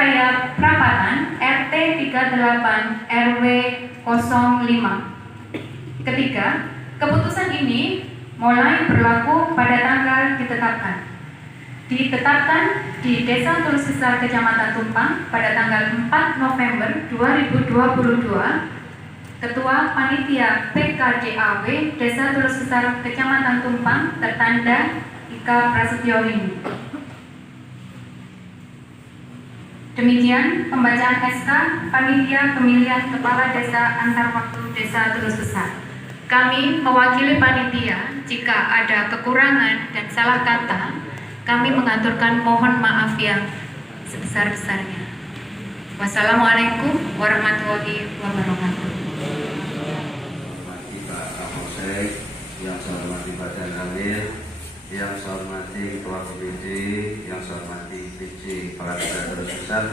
Raya Prapatan RT 38 RW 05. Ketiga, keputusan ini mulai berlaku pada tanggal ditetapkan di Desa Tulus Besar Kecamatan Tumpang pada tanggal 4 November 2022. Ketua Panitia PKDAW Desa Tulus Besar Kecamatan Tumpang tertanda Ika Prasetyo ini. Demikian pembacaan SK Panitia Pemilihan Kepala Desa Antar Waktu Desa Tulus Besar. Kami mewakili panitia, jika ada kekurangan dan salah kata, kami mengaturkan mohon maaf yang sebesar-besarnya. Wassalamualaikum warahmatullahi wabarakatuh. Pak Kapolsek, yang saya hormati Pak Danramil, yang saya hormati Ketua Komisi, yang saya hormati PJ Kepala Desa Tulus Besar,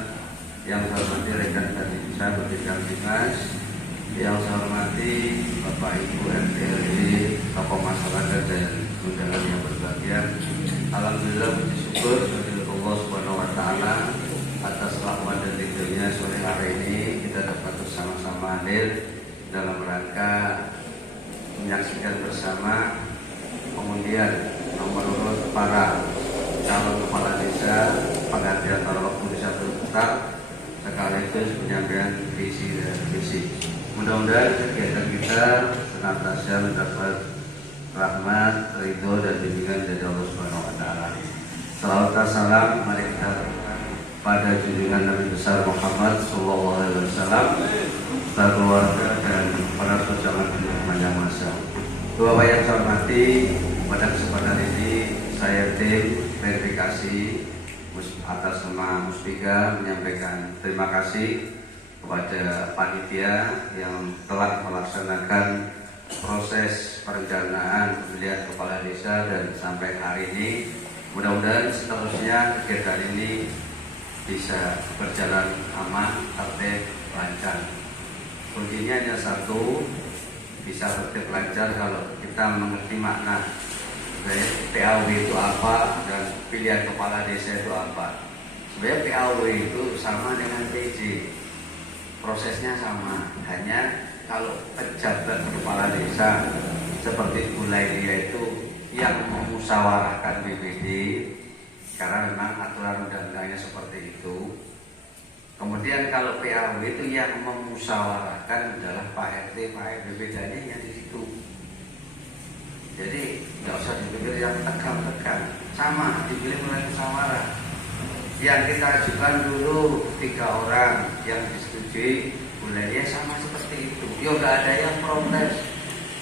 yang saya hormati rekan-rekan desa berbicara dinas, yang saya hormati Bapak Ibu RT RW, tokoh masyarakat dan undangan yang berbahagia. Alhamdulillah puji syukur kepada Allah Subhanahu wa taala atas rahmat dan ridhonya sore hari ini kita dapat bersama-sama hadir dalam rangka menyaksikan bersama pengundian nomor urut para calon kepala desa penggantian waktu desa Tulus Besar sekaligus penyampaian visi dan misi. Mudah-mudahan kegiatan kita senantiasa mendapat rahmat, ridho dan bimbingan dari Allah Subhanahu wa taala. Salawat dan salam mari kita berikan pada junjungan Nabi besar Muhammad sallallahu alaihi wasallam, serta keluarga dan para pejabat sepanjang masa. Bapak yang saya hormati, pada kesempatan ini saya tim verifikasi atas nama Muspika menyampaikan terima kasih kepada panitia yang telah melaksanakan proses perencanaan pemilihan kepala desa dan sampai hari ini mudah-mudahan seterusnya kegiatan ini bisa berjalan aman, tertib, lancar. Kuncinya hanya satu, bisa tertib lancar kalau kita mengerti makna PAW itu apa dan pilihan kepala desa itu apa. Sebenarnya PAW itu sama dengan PJ, prosesnya sama, hanya kalau pejabat kepala desa seperti mulai dia itu yang memusyawarahkan BPD karena memang aturan undang-undangnya seperti itu. Kemudian kalau PAW itu yang memusyawarahkan adalah Pak RT, Pak RW, bedanya yang di situ. Jadi nggak usah dipikir yang tegang-tegang, sama dipilih melalui musyawarah. Yang kita ajukan dulu 3 orang yang disetujui, bulannya sama seperti itu. Yo nggak ada yang protes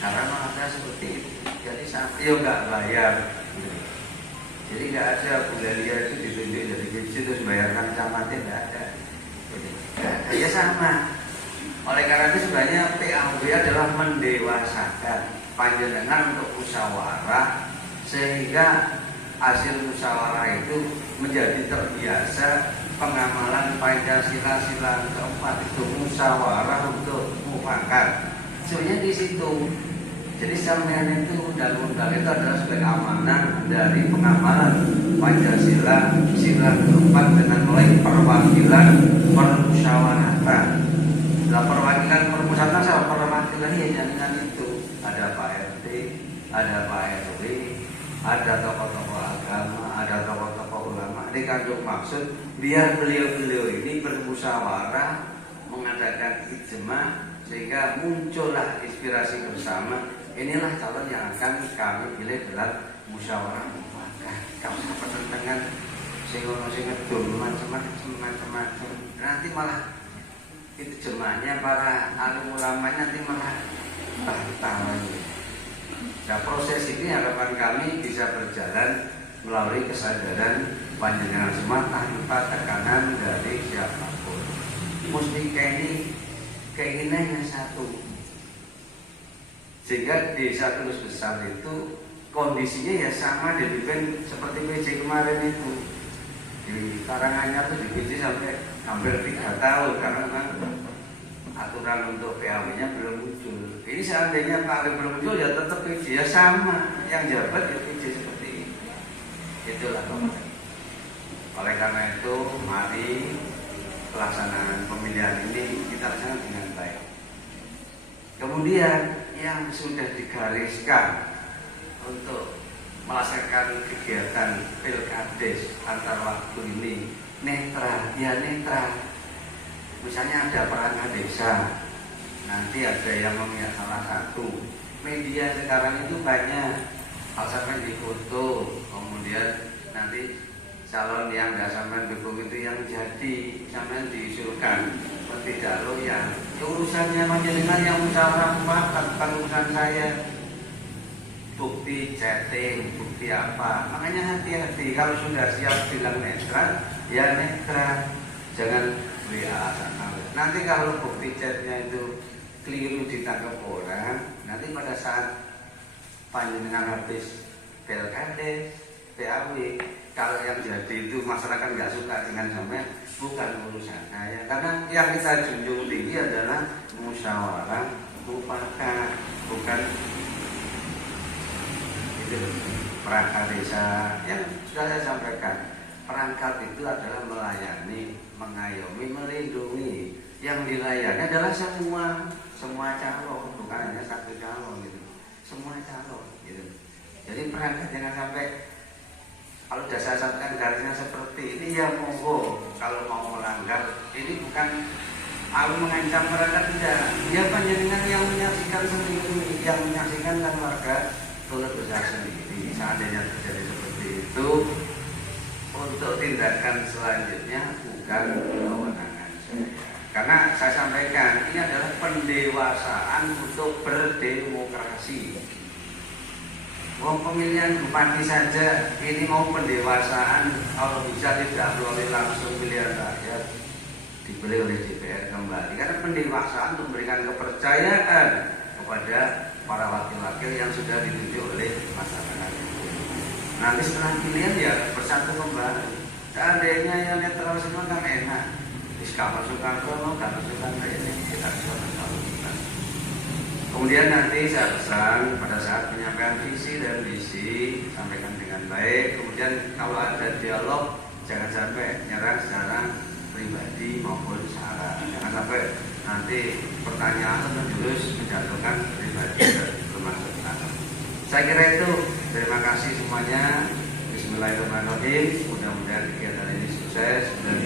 karena ada seperti itu. Jadi yo nggak bayar. Jadi nggak ada bulannya itu ditunjuk dari kecil terus bayarkan camatnya nggak ada. Ya sama. Oleh karena itu sebenarnya PAW adalah mendewasakan panjenengan untuk musyawarah sehingga hasil musyawarah itu menjadi terbiasa pengamalan Pancasila sila keempat itu musyawarah untuk mufakat. Sebenarnya di situ. Jadi sampean itu undang-undang itu adalah sebagai amanah dari pengamalan Pancasila sila keempat dengan mulai perwakilan permusyawaratan. Nah, perwakilan permusyawaratan sama perwakilan ya dengan itu ada Pak RT, ada Pak RW, ada tokoh-tokoh agama, ada tokoh-tokoh ulama. Ini kandung maksud biar beliau-beliau ini bermusyawarah mengadakan ijma sehingga muncullah inspirasi bersama. Inilah calon yang akan kami pilih dalam musyawarah mufakat. Kamu usah pertentangan sing-sing ngedum macam-macam. Nanti malah itu jemaahnya para alim ulama nanti malah batal. Nah, proses ini harapan kami bisa berjalan melalui kesadaran panjenengan semua tanpa tekanan dari siapapun. Mustika ini keinginannya satu, sehingga desa Tulus Besar itu kondisinya ya sama dibikin seperti PJ kemarin itu. Di Karanganyar itu di PJ sampai hampir 3 tahun karena memang aturan untuk PAW-nya belum muncul. Ini seandainya Pak belum muncul ya tetap PJ ya sama, yang jabat ya PJ seperti itu. Itulah. Oleh karena itu mari pelaksanaan pemilihan ini kita laksanakan dengan baik. Kemudian yang sudah digariskan untuk melaksanakan kegiatan pilkades antar waktu ini netral, ya netral. Misalnya ada perangkat desa, nanti ada yang memihak salah satu. Media sekarang itu banyak, sampai di foto, kemudian nanti calon yang nggak sampai dukung itu yang jadi sampai diusulkan tidak loyal. Urusannya panjenengan yang musyawarah mufakat, bukan urusan saya. Bukti chatting, bukti apa? Makanya hati-hati kalau sudah siap bilang netral, ya netral. Jangan WA sana. Nanti kalau bukti chatnya itu keliru ditangkap orang, nanti pada saat panjenengan habis pilkades, PAW, kalau yang jadi itu masyarakat nggak suka dengan sampai bukan urusan saya. Karena yang kita junjung tinggi adalah musyawarah mufakat, bukan itu perangkat desa. Yang sudah saya sampaikan, perangkat itu adalah melayani, mengayomi, melindungi. Yang dilayani adalah semua calon, bukan hanya satu calon gitu. Semua calon gitu. Jadi perangkat jangan sampai, kalau sudah saya sampaikan garisnya seperti ini, ya monggo. Kalau mau melanggar, ini bukan aku mengancam perangkat, tidak. Ya panjenengan yang menyaksikan sendiri, yang menyaksikan kan warga turut besar sendiri. Seandainya terjadi seperti itu, untuk tindakan selanjutnya bukan kewenangan saya. Karena saya sampaikan, ini adalah pendewasaan untuk berdemokrasi. Mau pemilihan bupati saja, ini mau pendewasaan, kalau bisa tidak melalui langsung pilihan rakyat, dipilih oleh DPR kembali. Karena pendewasaan untuk memberikan kepercayaan kepada para wakil-wakil yang sudah ditunjuk oleh masyarakat. Nanti setelah pilihan ya bersatu kembali. Seandainya yang netral semua kan enak. Iskandar Soekarno dan Soekarno ini kita bisa bersama. Kemudian nanti saya pesan pada saat penyampaian visi dan misi sampaikan dengan baik. Kemudian kalau ada dialog jangan sampai nyerang secara pribadi maupun syarat. Jangan sampai nanti pertanyaan terus menjatuhkan pribadi dan termasuk syarat. Saya kira itu. Terima kasih semuanya. Bismillahirrahmanirrahim. Mudah-mudahan kegiatan ini sukses dan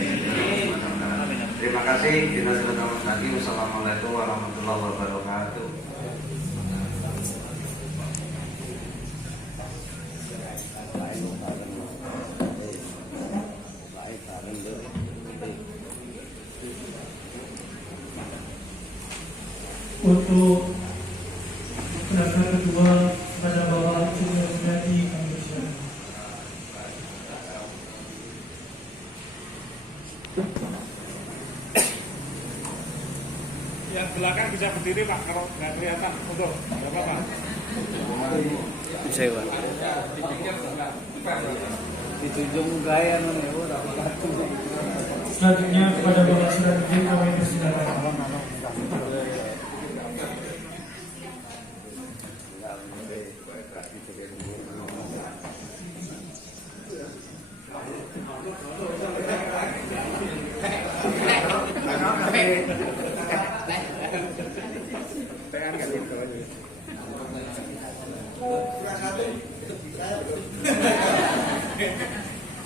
terima kasih. Wassalamualaikum warahmatullahi wabarakatuh. Untuk pendaftar kedua pada Bapak Junior Sudadi kami persilakan. Yang belakang bisa berdiri Pak, kalau nggak kelihatan untuk nggak apa-apa. Bisa Pak. Ditunjuk gaya nih, Selanjutnya kepada Bapak Sudadi kami persilakan.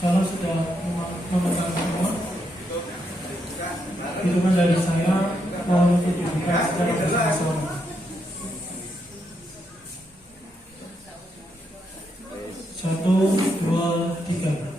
Kalau sudah memegang semua, hitungan dari saya mohon untuk dibuka secara bersama-sama. 1, 2, 3.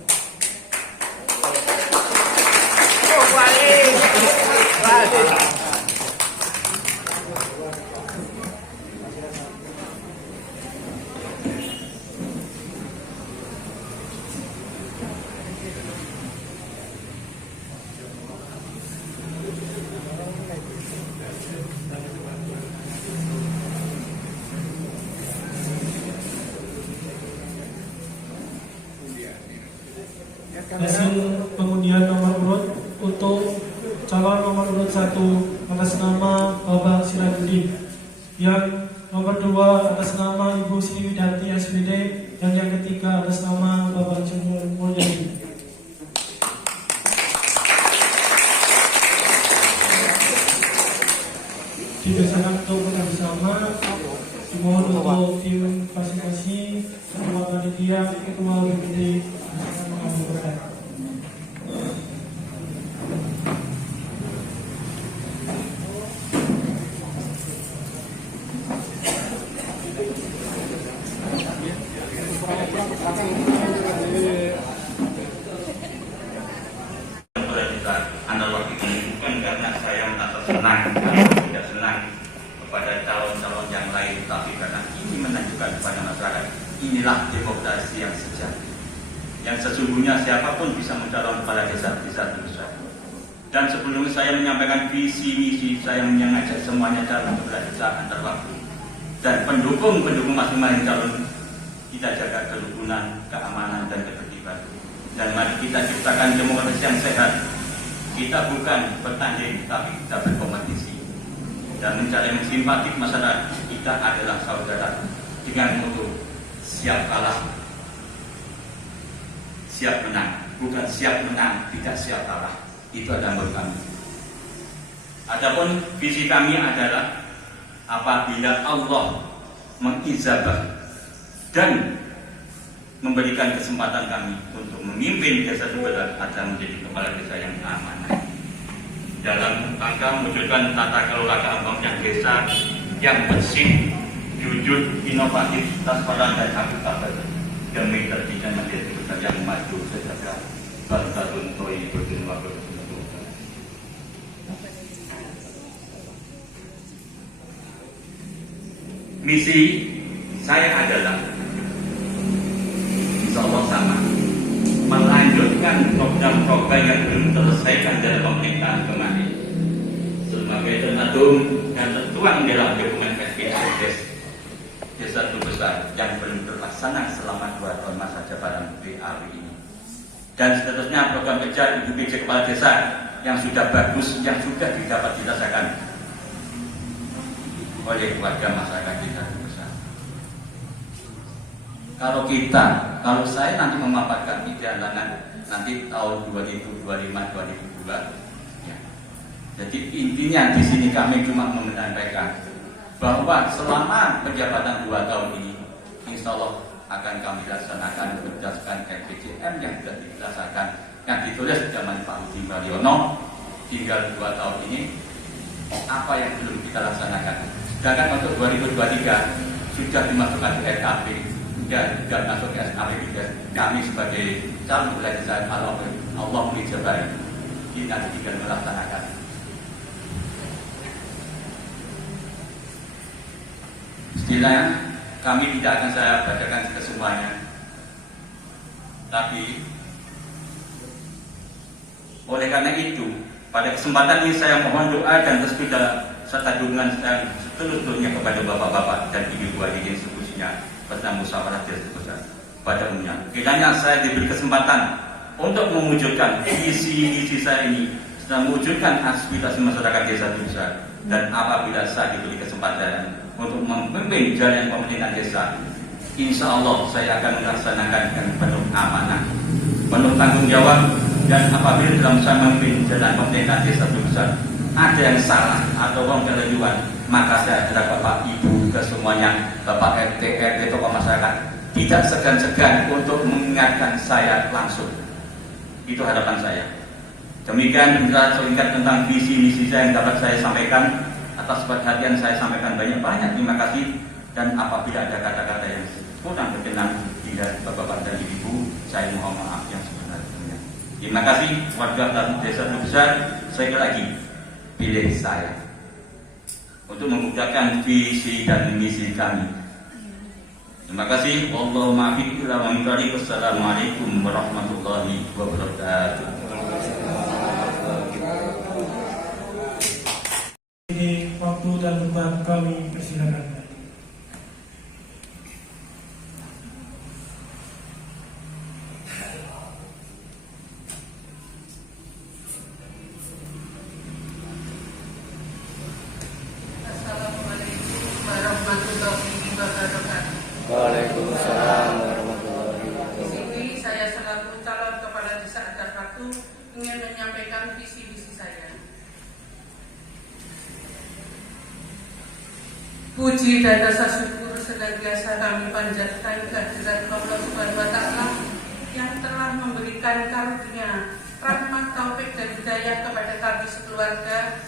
Hasil pengundian nomor urut untuk calon nomor urut 1 atas nama Bapak Sirajuddin, yang nomor 2 atas nama Ibu Sri Widanti SPD, dan yang ketiga atas nama Bapak Junior Mulyadi. dibiasakan untuk bersama. Dimohon untuk tim fasilitasi, ketua panitia, ketua BPD mengambil berkat. Antar waktu ini bukan karena saya merasa senang atau tidak senang kepada calon-calon yang lain, tapi karena ini menunjukkan kepada masyarakat inilah demokrasi yang sejati, yang sesungguhnya siapapun bisa mencalon kepala desa besar. Dan sebelumnya saya menyampaikan visi misi saya mengajak semuanya calon kepala desa antar waktu dan pendukung masing-masing calon, kita jaga kerukunan, keamanan dan ketertiban, dan mari kita ciptakan demokrasi yang sehat. Kita bukan bertanding, tapi kita berkompetisi dan mencari simpatik masyarakat. Kita adalah saudara dengan moto siap kalah, siap menang, bukan siap menang, tidak siap kalah. Itu adalah moto kami. Adapun visi kami adalah apabila Allah mengijabah dan memberikan kesempatan kami untuk memimpin desa Sumberda agar menjadi kepala desa yang amanah dalam rangka mewujudkan tata kelola keamanan desa yang bersih, jujur, inovatif, transparan dan akutabel demi terciptanya desa besar yang maju sejahtera. Baldatun thayyibun wa barakatuh. Misi saya adalah Allah sama melanjutkan program-program yang belum terselesaikan dalam pemerintahan kemarin sebagai termatum dan tertuang dalam dokumen SPADES desa besar yang belum terlaksana selama 2 tahun masa jabatan BAW ini, dan seterusnya program kerja Ibu PJ Kepala Desa yang sudah bagus, yang sudah dapat dirasakan oleh warga masyarakat desa besar. Kalau saya nanti memaparkan ide andalan nanti tahun 2025, 2002, ya. Jadi intinya di sini kami cuma menyampaikan bahwa selama penjabatan 2 tahun ini, insya Allah akan kami laksanakan berdasarkan RPJM yang sudah dirasakan, yang ditulis zaman Pak Budi Mariono. Tinggal 2 tahun ini apa yang belum kita laksanakan. Sedangkan untuk 2023 sudah dimasukkan ke RKP dan masuk ke SAP. Kami sebagai calon kepala desa Allah mengijabahi kita tinggal melaksanakan. Istilahnya kami tidak akan saya bacakan kesemuanya, tapi oleh karena itu pada kesempatan ini saya mohon doa dan restu serta dukungan saya seluruhnya kepada bapak-bapak dan ibu-ibu di institusinya bersama musyawarah desa besar pada umumnya. Kiranya saya diberi kesempatan untuk mewujudkan visi saya ini, sedang mewujudkan aspirasi masyarakat desa besar, dan apabila saya diberi kesempatan untuk memimpin jalan pemerintahan desa, insya Allah saya akan melaksanakan dengan penuh amanah, penuh tanggung jawab. Dan apabila dalam saya memimpin jalan pemerintahan desa besar ada yang salah atau orang keliruan, maka saya adalah Bapak Ibu ke semuanya, Bapak RT, RT, tokoh masyarakat, tidak segan-segan untuk mengingatkan saya langsung. Itu harapan saya. Demikian penjelasan singkat tentang visi misi saya yang dapat saya sampaikan. Atas perhatian saya sampaikan banyak-banyak terima kasih, dan apabila ada kata-kata yang kurang berkenan tidak Bapak dan Ibu, saya mohon maaf yang sebenarnya. Terima kasih warga desa besar. Sekali lagi pilih saya untuk memudahkan visi dan misi kami. Terima kasih. Allahumma fiqh ila ma'itari. Wassalamualaikum warahmatullahi wabarakatuh. Ini waktu dan tempat kami persilakan. Waalaikumsalam warahmatullahi wabarakatuh. Di sini saya selaku calon kepala desa antar waktu ingin menyampaikan visi misi saya. Puji dan rasa syukur senantiasa kami panjatkan kehadirat Allah Subhanahu wa Ta'ala yang telah memberikan karunia, rahmat, taufik dan hidayah kepada kami sekeluarga,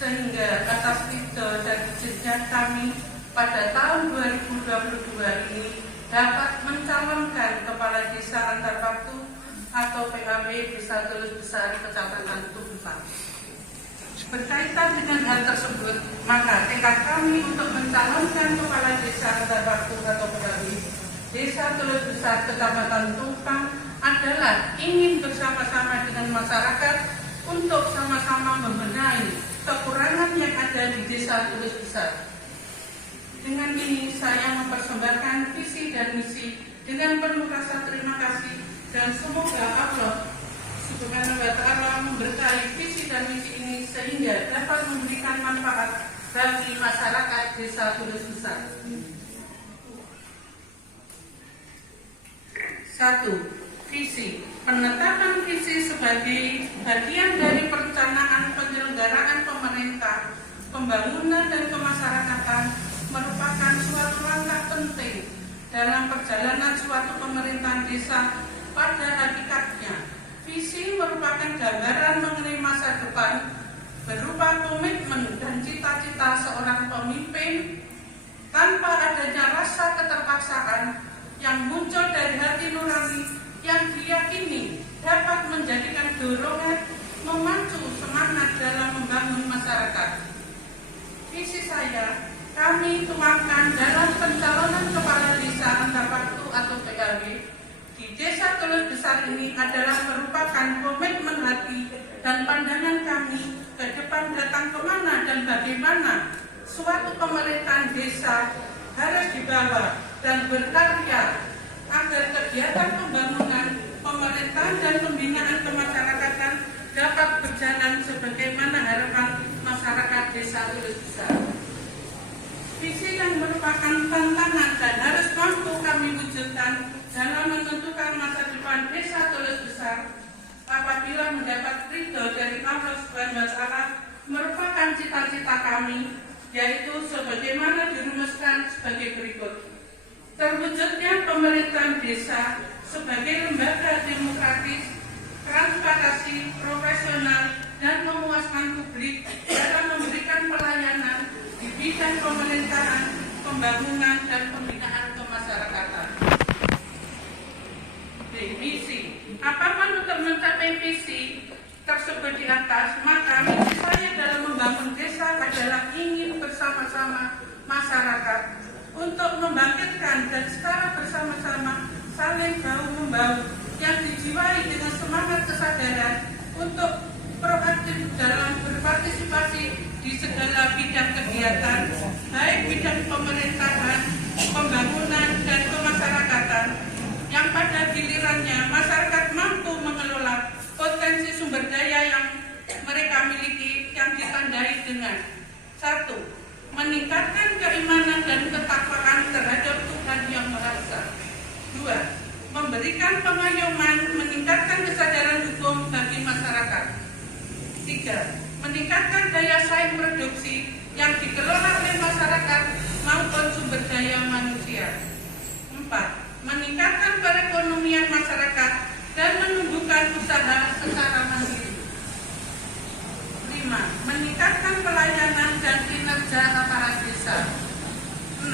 sehingga atas ridho dan izinnya kami pada tahun 2022 ini dapat mencalonkan Kepala Desa Antar Waktu atau PKW Desa Tulus Besar, Kecamatan Tumpang. Berkaitan dengan hal tersebut, maka tekad kami untuk mencalonkan Kepala Desa Antar Waktu atau PKW Desa Tulus Besar, Kecamatan Tumpang adalah ingin bersama-sama dengan masyarakat untuk sama-sama membenahi kekurangan yang ada di Desa Tulus Besar. Dengan ini saya mempersembahkan visi dan misi dengan penuh rasa terima kasih, dan semoga Allah Subhanahu wa Ta'ala memberkahi visi dan misi ini sehingga dapat memberikan manfaat bagi masyarakat Desa Tulus Besar. 1. Visi. Penetapan visi sebagai bagian dari perencanaan penyelenggaraan pemerintah, pembangunan dan kemasyarakatan merupakan suatu langkah penting dalam perjalanan suatu pemerintahan desa. Pada hakikatnya, visi merupakan gambaran mengenai masa depan berupa komitmen dan cita-cita seorang pemimpin tanpa adanya rasa keterpaksaan yang muncul dari hati nurani yang diyakini dapat menjadikan dorongan memacu semangat dalam membangun masyarakat. Visi saya kami tuangkan dalam pencalonan Kepala Desa Antar Waktu atau PKW di Desa Tulus Besar ini adalah merupakan komitmen hati dan pandangan kami ke depan datang kemana dan bagaimana suatu pemerintahan desa harus dibawa dan berkarya agar kegiatan pembangunan, pemerintahan dan pembinaan kemasyarakatan dapat berjalan sebagaimana harapan masyarakat Desa Tulus Besar. Visi yang merupakan tantangan dan harus mampu kami wujudkan dalam menentukan masa depan Desa Tulus Besar apabila mendapat ridho dari Allah Subhanahu wa Ta'ala merupakan cita-cita kami, yaitu sebagaimana dirumuskan sebagai berikut. Terwujudnya pemerintahan desa sebagai lembaga demokratis, transparansi, profesional, dan memuaskan publik dalam memberikan pelayanan di bidang pemerintahan, pembangunan, dan pembinaan kemasyarakatan. Misi. Apapun untuk mencapai visi tersebut di atas, maka misi saya dalam membangun desa adalah ingin bersama-sama masyarakat untuk membangkitkan dan secara bersama-sama saling bahu-membahu yang dijiwai dengan semangat kesadaran untuk proaktif dalam berpartisipasi di segala bidang kegiatan, baik bidang pemerintahan, pembangunan, dan kemasyarakatan, yang pada gilirannya masyarakat mampu mengelola potensi sumber daya yang mereka miliki yang ditandai dengan 1. Meningkatkan keimanan dan ketakwaan terhadap Tuhan Yang Maha Esa. 2. Memberikan pengayuman, meningkatkan kesadaran hukum bagi masyarakat. 3. Meningkatkan daya saing produksi yang dikelola oleh masyarakat maupun sumber daya manusia. 4. Meningkatkan perekonomian masyarakat dan menumbuhkan usaha secara mandiri. 5. Meningkatkan pelayanan dan kinerja aparat desa. 6.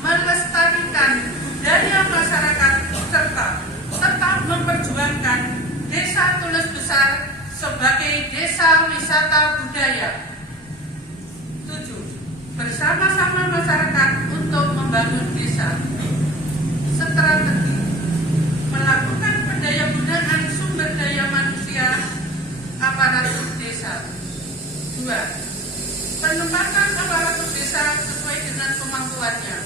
Melestarikan budaya masyarakat serta tetap memperjuangkan Desa Tulus Besar sebagai desa wisata budaya. 7. Bersama-sama masyarakat untuk membangun desa. Strategi. Melakukan pendayagunaan sumber daya manusia aparatur desa. 2. Penempatan aparatur desa sesuai dengan kemampuannya.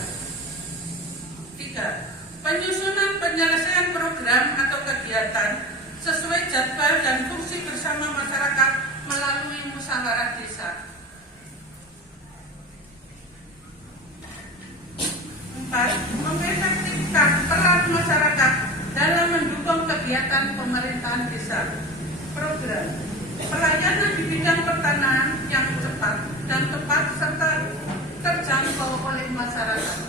3. Penyusunan penyelesaian program atau kegiatan sesuai jadwal dan fungsi bersama masyarakat melalui musyawarah desa. 4. Mengefektifkan peran masyarakat dalam mendukung kegiatan pemerintahan desa. Program pelayanan di bidang pertanahan yang cepat dan tepat serta terjangkau dijangkau oleh masyarakat.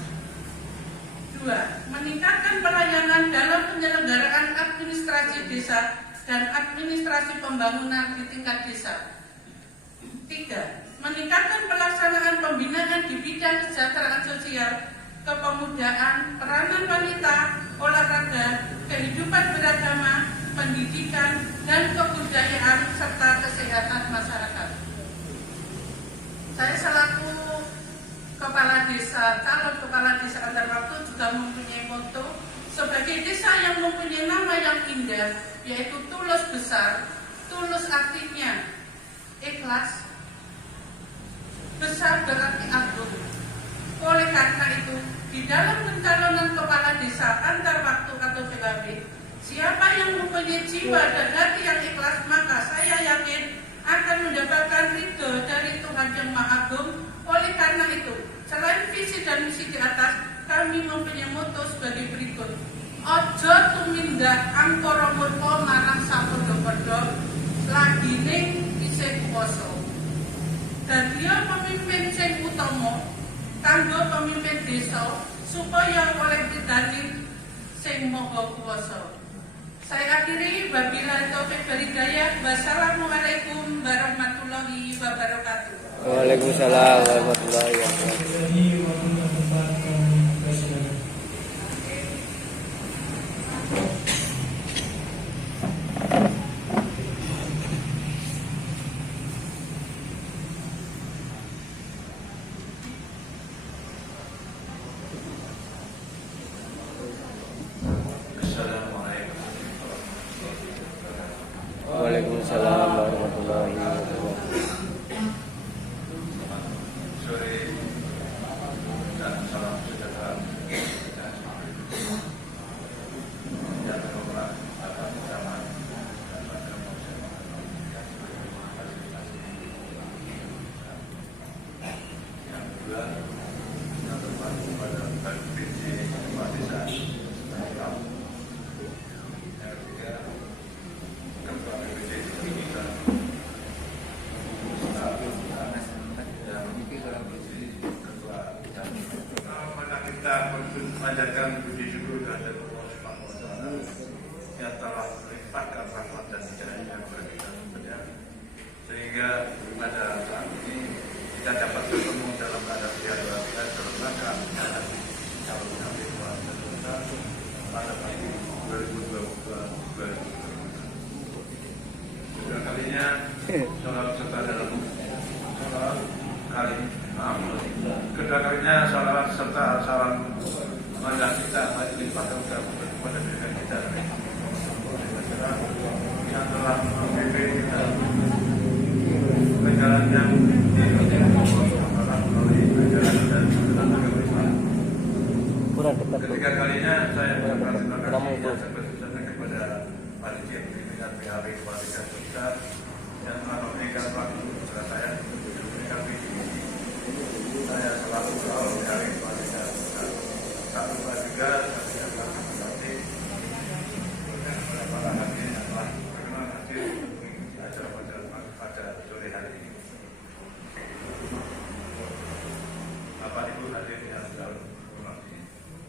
2. Meningkatkan pelayanan dalam penyelenggaraan administrasi desa dan administrasi pembangunan di tingkat desa. 3. Meningkatkan pelaksanaan pembinaan di bidang kesejahteraan sosial, kepemudaan, peranan wanita, olahraga, kehidupan beragama, pendidikan, dan kebudayaan serta kesehatan masyarakat. Saya selaku kepala desa, calon kepala desa antar waktu juga mempunyai moto sebagai desa yang mempunyai nama yang indah, yaitu tulus besar. Tulus artinya ikhlas, besar berarti agung. Oleh karena itu, di dalam pencalonan kepala desa antar waktu atau CKW, siapa yang mempunyai jiwa dan hati yang ikhlas, maka saya yakin akan mendapatkan ridho dari Tuhan Yang Maha Agung. Oleh karena itu, selain visi dan misi di atas, kami mempunyai moto sebagai berikut. Ojo tumindak angkara murka marang sapodo-podo, lagine isih kuwasa. Dan dia pemimpin sing utama kanggo pemimpin desa supaya oleh didani sing maha kuwasa. Saya akhiri, wabillahi taufiq wal hidayah. Wassalamualaikum warahmatullahi wabarakatuh. Waalaikumsalam warahmatullahi wabarakatuh. Jadi waktu dan tempat kami Presiden. Waalaikumsalam warahmatullahi wabarakatuh. Sore dan salam sejahtera. Yang terhormat Bapak Camat dan Wakil yang kedua, yang terhormat kepada Bapak PJ Kepala Desa dan Kaum. Yang ketiga, Ketua PPC Desa. Maka kita memanjatkan puji syukur kepada Allah Subhanahu wa Ta'ala yang telah melimpahkan rahmat dan hidayahnya kepada kita semuanya, sehingga pada saat ini kita dapat bertemu dalam keadaan sehat walafiat dalam rangka menghadapi calon wakil kepala desa pada tahun 2022. Kedua kalinya salam serta dalam kedua kalinya salawat serta salam mengajak kita majelis pada kepada mereka kita yang telah memimpin kita perjalanan yang melalui perjalanan dan ketiga kalinya saya mengucapkan terima kasih yang sebesar-besarnya kepada panitia pimpinan PHB Kepala Desa Besar yang telah memberikan waktu kepada saya untuk memberikan visi misi. Saya selaku Kepala PHB Kepala Desa Besar 123 saya akan menghormati dan kepada para hadirin yang telah berkenan hadir mengikuti acara pada sore hari ini. Bapak Ibu hadirin yang saya hormati,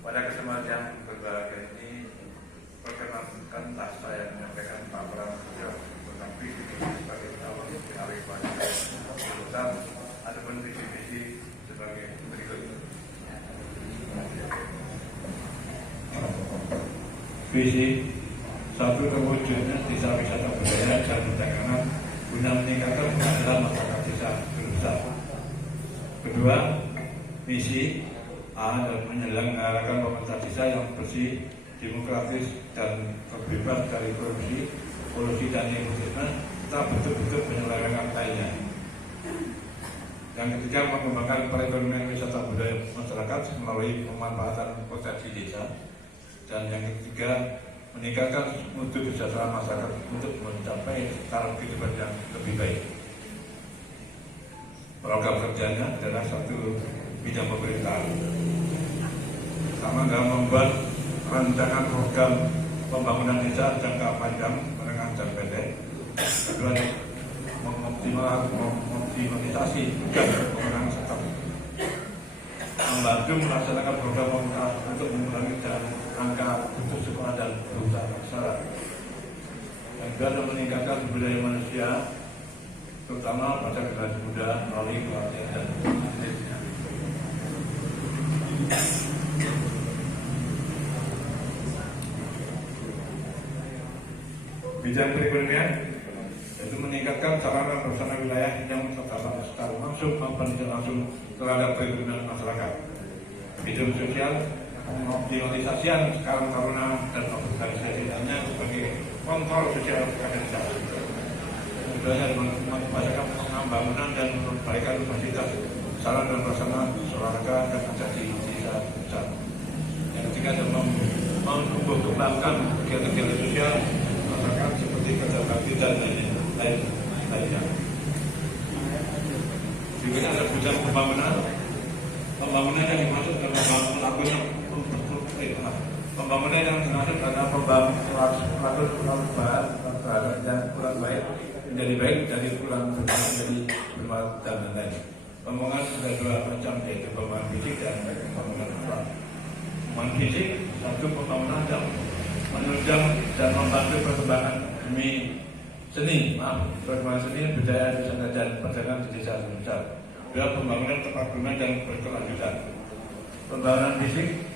pada kesempatan yang berbahagia ini perkenankanlah saya menyampaikan paparan beliau tentang visi misi sebagai calon PHB Kepala Desa Besar. Adapun visi misi sebagai berikut. Visi 1, terwujudnya desa wisata budaya dan perdagangan guna meningkatkan kesejahteraan masyarakat desa besar. Kedua, misi A dan menyelenggarakan pemerintah desa yang bersih, demokratis dan terbebas dari korupsi, kolusi dan nepotisme, serta betul-betul menyelenggarakan lainnya. Yang ketiga, mengembangkan perekonomian wisata budaya masyarakat melalui pemanfaatan potensi desa. Dan yang ketiga, meningkatkan mutu kesejahteraan masyarakat untuk mencapai taraf kehidupan yang lebih baik. Program kerjanya adalah satu bidang pemerintahan. Pertama, dalam membuat rancangan program pembangunan desa jangka panjang, menengah dan pendek. Kedua, mengoptimalisasi tugas kewenangan serta membantu melaksanakan program pemerintah untuk mengurangi angka putus sekolah dan berusaha aksara. Yang kedua adalah meningkatkan sumber daya manusia, terutama pada generasi muda melalui pelatihan dan aktivitas. Bidang perekonomian yaitu meningkatkan sarana prasarana wilayah yang tertata secara langsung maupun tidak langsung terhadap perekonomian masyarakat. Bidang sosial, mengoptimalisasikan skala taruna dan organisasi lainnya sebagai kontrol sosial organisasi. Kemudian memperbaikkan pembangunan dan memperbaikan fasilitas sarana dan prasarana olahraga dan organisasi desa besar. Yang ketiga adalah menumbuh kembangkan kegiatan-kegiatan sosial masyarakat seperti kerja bakti dan lainnya. Berikutnya ada bidang pembangunan. Pembangunan yang dimaksud adalah pembangunan yang dimaksud adalah pembangunan perubahan dan kurang baik menjadi baik dari kurang menjadi bermanfaat dan lain-lain. Pembangunan ada dua macam, yaitu pembangunan fisik dan pembangunan akhlak. Pembangunan fisik, satu pembangunan yang menunjang dan membantu perkembangan demi perkembangan seni, budaya, wisata dan perdagangan di desa besar. Dua, pembangunan tempat bermain dan berkelanjutan. Pembangunan fisik,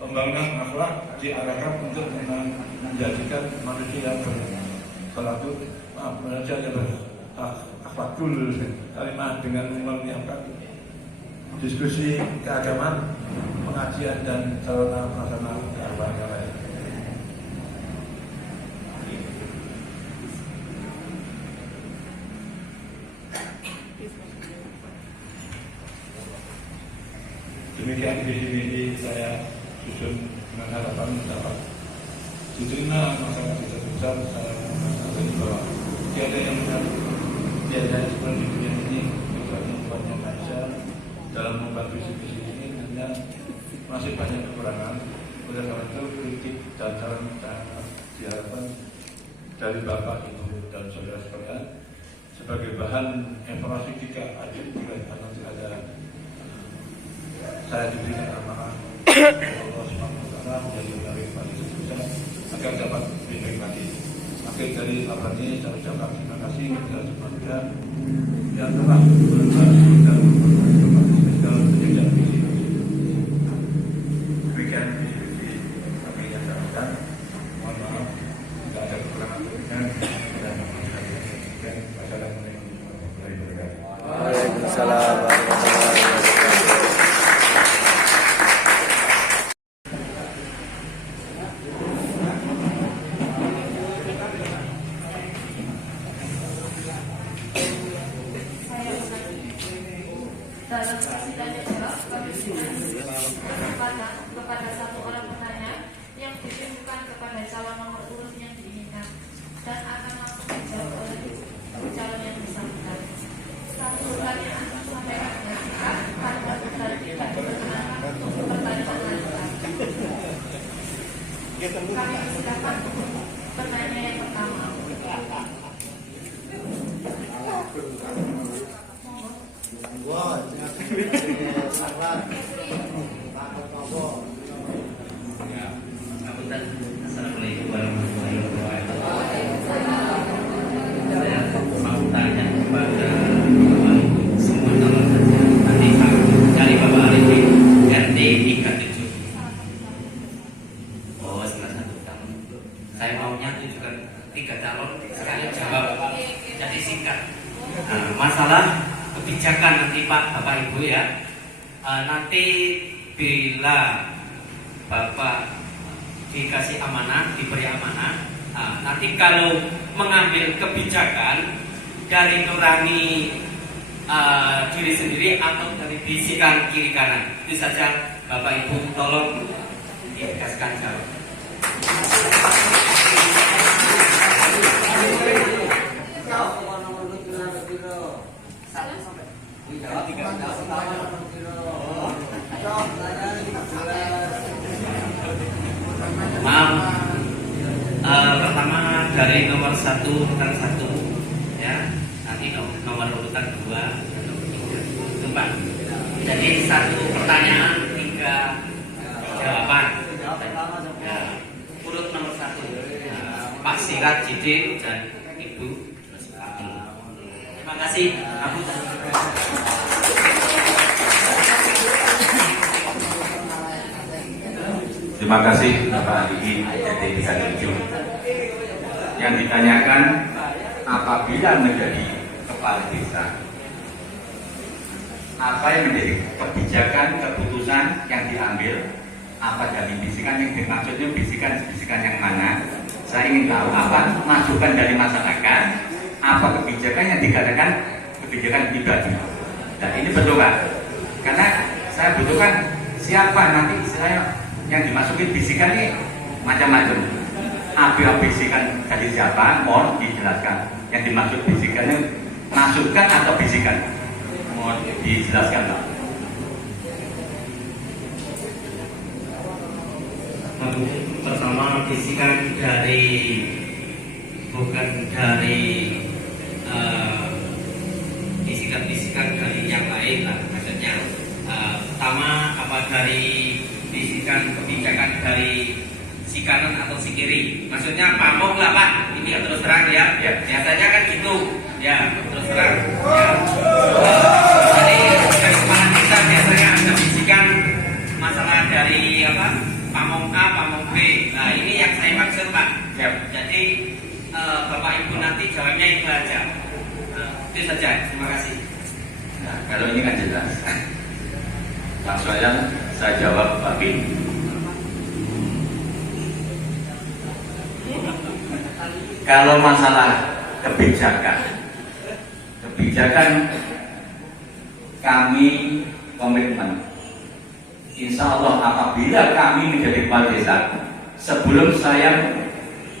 pembangunan akhlak diarahkan untuk menjadikan manusia yang manusia yang berakhlakul kalimah dengan menyiapkan diskusi keagamaan, pengajian dan sarana prasarana keagamaan yang lain. Demikian visi saya susun dengan harapan dapat diterima masyarakat desa besar secara bahwa tiada yang benar, tiada seperti di dunia ini kecuali Tuhan Maha Esa. Dalam membantu visi ini tentunya masih banyak kekurangan. Oleh karena itu kritik dan saran diharapkan dari Bapak, Ibu dan saudara sekalian sebagai bahan evaluasi jika nanti ada saya diberikan amanah Allah SWT menjadi pegawai Bupati Besar agar dapat dinikmati. Akhir dari laporan ini saya ucapkan terima kasih kepada semua pihak yang telah berpartisipasi dan berpartisipasi dalam penjagaan visi. Demikian visi kami yang sampaikan. Mohon maaf jika ada kekurangan dan wassalamualaikum warahmatullahi wabarakatuh. Waalaikumsalam warahmatullahi wabarakatuh. Dalam sesi tanya jawab, kami berikan kepada satu orang penanya yang ditujukan kepada calon nomor urut yang diinginkan dan akan langsung dijawab oleh calon yang bersangkutan. Satu pertanyaan disampaikan dengan singkat, pada dan tidak diperkenankan untuk pertanyaan lanjutan. Kami silakan untuk penanya yang pertama. Assalamualaikum warahmatullahi wabarakatuh. Saya mau tanya kepada semua calon nanti dari Bapak Arifin RT 37. Oh, salah satu calon. Saya maunya tujukan 3 calon sekali jawab. Jadi singkat. Masalah kebijakan nanti Pak, Bapak Ibu ya. Nanti bila Bapak dikasih amanah, diberi amanah, nanti kalau mengambil kebijakan dari nurani diri sendiri atau dari bisikan kiri kanan, itu saja Bapak Ibu tolong dikasihkan jawab. Maaf, pertama dari nomor 1 urutan 1 ya, nanti nomor urutan 2 dan nomor 3 itu Pak. Jadi 1 pertanyaan, 3 jawaban. Ya, urut nomor 1 Pak Sirat Jidin dan Ibu Rosikati. Terima kasih. Terima kasih Bapak Diki dari Bikanijo. Yang ditanyakan, apabila menjadi kepala desa, apa yang menjadi kebijakan, keputusan yang diambil, apa dari bisikan yang dimaksudnya, bisikan yang mana? Saya ingin tahu apa masukan dari masyarakat, apa kebijakan yang dikatakan kebijakan pribadi. Dan ini betul Pak, karena saya butuhkan siapa nanti saya yang dimasukin bisikan ini macam-macam. Apa bisikan dari siapa? Mohon dijelaskan. Yang dimaksud bisikannya masukan atau bisikan? Mohon dijelaskan Pak. Pertama, bisikan dari bukan dari bisikan-bisikan dari yang lain lah, maksudnya pertama apa dari bisikan kebijakan dari si kanan atau si kiri, maksudnya pamong lah Pak, ini ya terus terang ya, biasanya kan gitu ya, terus terang ya. Jadi dari kepala desa biasanya ada bisikan masalah dari apa, pamong A, pamong B. Nah ini yang saya maksud Pak. Jadi Bapak Ibu nanti jawabnya itu aja. Itu saja. Terima kasih. Nah, kalau ini kan jelas. Langsung aja saya jawab Pak Bin. Kalau masalah kebijakan kami komitmen. Insya Allah apabila kami menjadi kepala desa, sebelum saya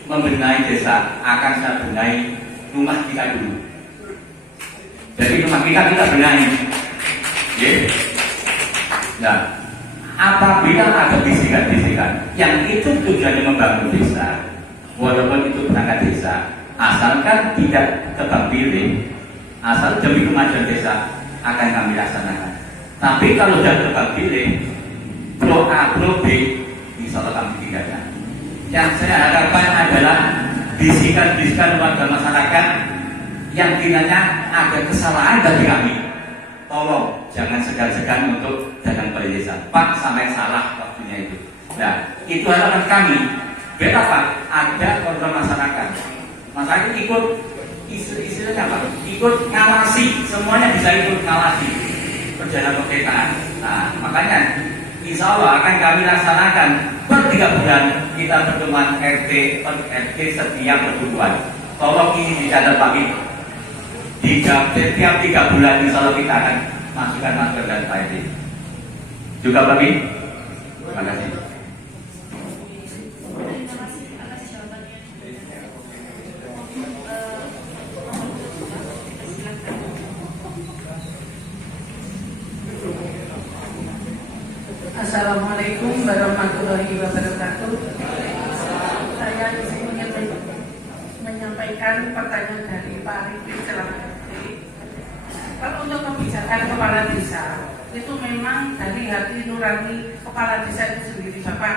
membenahi desa, akan saya benahi rumah kita dulu. Jadi rumah kita benahi. Nah, apabila ada bisikan-bisikan yang itu tujuannya membangun desa, walaupun itu perangkat desa, asalkan tidak tebang pilih, asal demi kemajuan desa akan kami laksanakan. Tapi kalau sudah tebang pilih, pro A, pro B, insya Allah kami tidak ada. Yang saya harapkan adalah bisikan-bisikan warga masyarakat yang kiranya ada kesalahan dari kami. Tolong jangan segan-segan untuk datang ke desa. Pak, sampai salah waktunya itu. Nah, itu harapan kami. Biar apa? Ada warga masyarakat. Masyarakat ikut istilahnya apa? Ikut ngawasi, semuanya bisa ikut ngawasi perjalanan pemerintahan. Nah, makanya insya Allah akan kami laksanakan per 3 bulan kita pertemuan RT per RT setiap pertemuan. Tolong ini dicatat Pak Bin. Di setiap 3 bulan insya Allah kita akan masukkan dan Pak RT. Juga Pak Bin. Terima kasih. Assalamualaikum warahmatullahi wabarakatuh. Saya ingin menyampaikan pertanyaan dari Pak Rifki Celapati. Kalau untuk kebijakan kepala desa itu memang dari hati nurani kepala desa itu sendiri Bapak.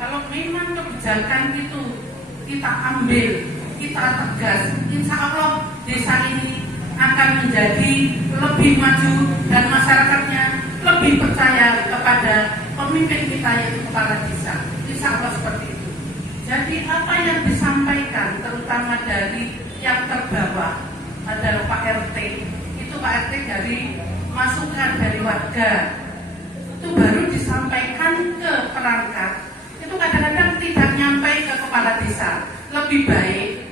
Kalau memang kebijakan itu kita ambil, kita tegas, insya Allah desa ini akan menjadi lebih maju dan masyarakatnya lebih percaya kepada pemimpin kita yaitu kepala desa. Insya Allah seperti itu. Jadi apa yang disampaikan terutama dari yang terbawah adalah Pak RT. Itu Pak RT dari masukan dari warga. Itu baru disampaikan ke perangkat. Itu kadang-kadang tidak nyampe ke kepala desa. Lebih baik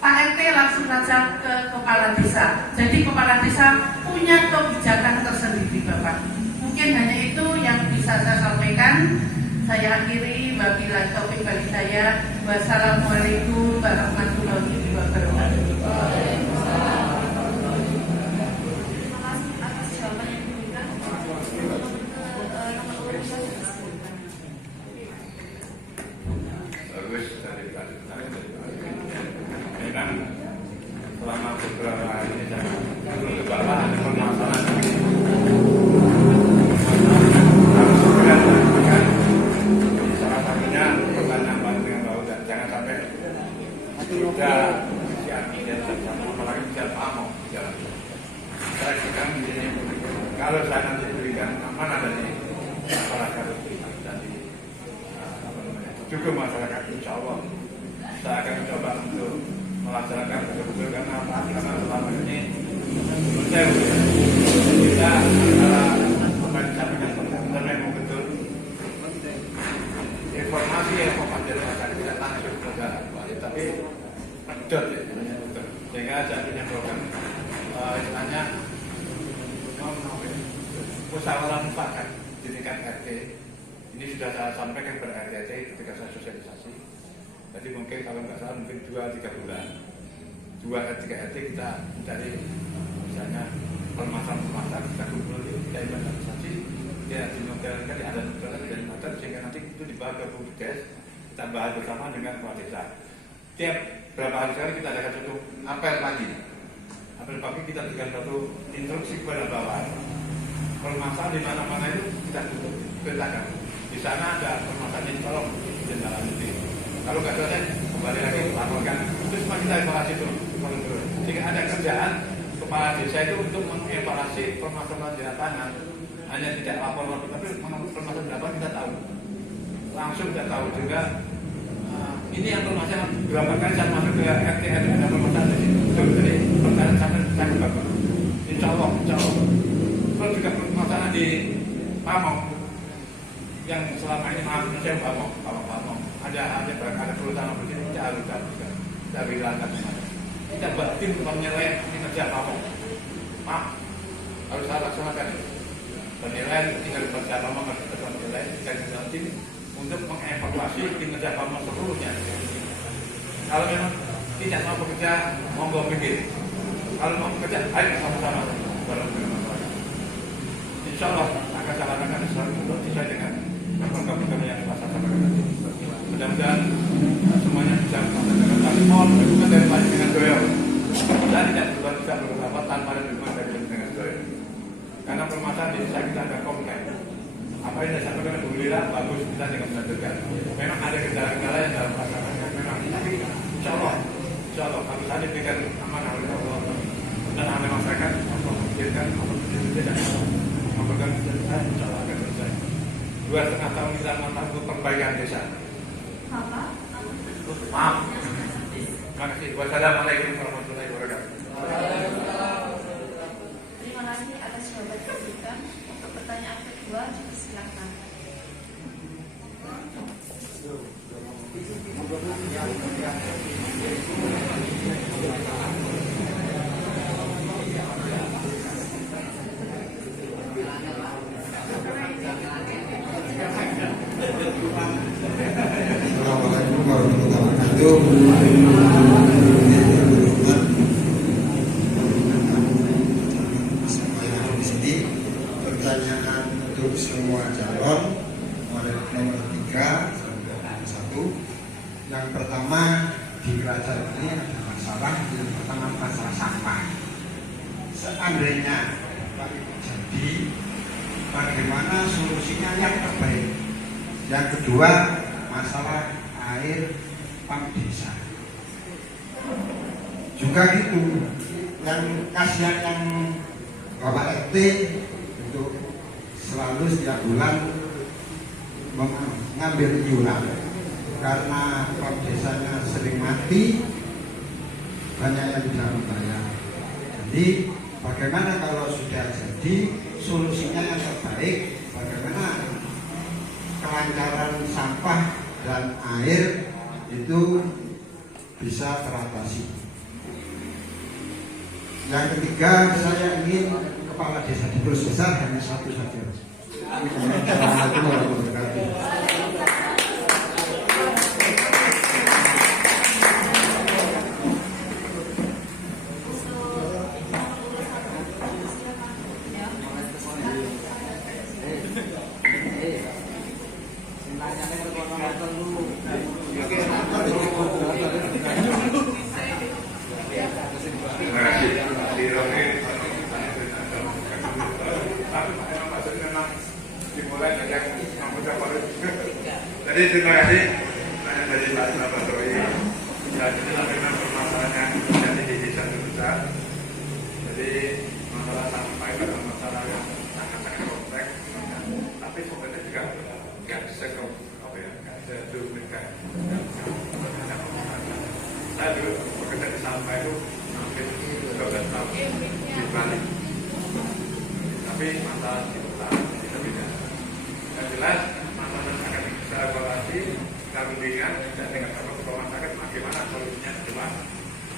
Pak RT langsung saja ke kepala desa. Jadi kepala desa punya kebijakan tersendiri Bapak. Mungkin hanya itu yang bisa saya sampaikan. Saya akhiri, wabillahi taufik wal hidayah. Wassalamualaikum warahmatullahi wabarakatuh. Terima kasih atas jawaban yang diberikan. Bagus dari selama beberapa hari ini saya Bapak ada permasalahan juga masyarakat. Insya Allah kita akan mencoba untuk melaksanakan betul-betul karena selama ini menurut saya kita antara apa yang disampaikan benar memang betul informasi yang akan tidak langsung kepada tapi pedot ya, sehingga saya menyampaikan istilahnya musyawarah mufakat di tingkat RT. Ini sudah saya sampaikan kepada RT ketika saya sosialisasi. Jadi mungkin kalau nggak salah mungkin 2-3 bulan 2-3 RT kita mencari misalnya permasalahan kita kumpul kita inventarisasi ya dimodelkan ada dan sehingga nanti itu dibawa ke Bumdes kita bahas bersama dengan kepala desa. Tiap berapa hari sekali kita adakan satu apel pagi kita berikan satu instruksi kepada bawahan permasalahan di mana-mana itu kita petakan. Di sana ada permasalahan yang tolong ditindaklanjuti. Kalau nggak selesai kembali lagi laporkan. Itu cuma kita evaluasi dulu. Jika ada kerjaan kepala desa itu untuk mengevaluasi permasalahan di lapangan, hanya tidak lapor tapi permasalahan di lapangan kita tahu. Langsung kita tahu juga. Ini yang permasalahan berapa kali saya masuk ke RT ada permasalahan di situ. Jadi permasalahan sampai bapak. Insya Allah. Terus juga permasalahan di Pamong yang selama ini saya Pamong. Ada perusahaan begini kita harus kita bilangkan semuanya. Kita buat tim penilaian kinerja Pamong. Harus saya laksanakan penilaian kinerja Pamong harus kita penilaian kinerja tim untuk mengevaluasi kinerja Pamong seluruhnya. Kalau memang tidak mau bekerja, monggo pikir. Kalau mau bekerja, ayo sama-sama bareng-bareng. Insya Allah akan saya lakukan sesuai dengan program-program yang saya sampaikan tadi. Mudah-mudahan semuanya bisa melaksanakan. Tapi mohon dukungan dari Pak dengan doa. Kita tidak bisa berapa tanpa ada dukungan dari dengan doa. Karena permasalahan di desa kita ada komplain. Apa yang saya sampaikan alhamdulillah bagus kita dengan menentukan. Memang ada kendala-kendala yang dalam pelaksanaan memang. Tapi insya Allah kalau saya diberikan amanah oleh Allah dan oleh masyarakat, Allah memikirkan, Allah tidak memberikan selesai, insya Allah akan selesai. 2,5 tahun kita menanggung perbaikan desa. Maaf. Terima kasih. Wassalamualaikum warahmatullahi wabarakatuh. Terima kasih atas jawaban yang diberikan. Untuk pertanyaan kedua, silakan. Assalamualaikum warahmatullahi wabarakatuh. Di sini pertanyaan untuk semua calon nomor 3 sampai 1. Yang pertama di kerajaan ini ada masalah. Yang pertama masalah sampah. Seandainya jadi bagaimana solusinya yang terbaik. Yang kedua masalah air pump desa. Juga gitu, yang kasihan yang Bapak RT untuk selalu setiap bulan mengambil iuran karena pump desanya sering mati, banyak yang tidak membayar. Jadi bagaimana kalau sudah jadi solusinya yang terbaik, bagaimana kelancaran sampah dan air itu bisa teratasi. Yang ketiga, saya ingin kepala desa di Pulau Besar hanya satu saja. Assalamualaikum warahmatullahi wabarakatuh. Jadi terima kasih dari Pak Bapak ya, inilah memang permasalahan yang terjadi di desa besar. Jadi masalah sampah itu adalah masalah yang sangat kompleks, tapi sebenarnya juga nggak sekompleks, nggak serumit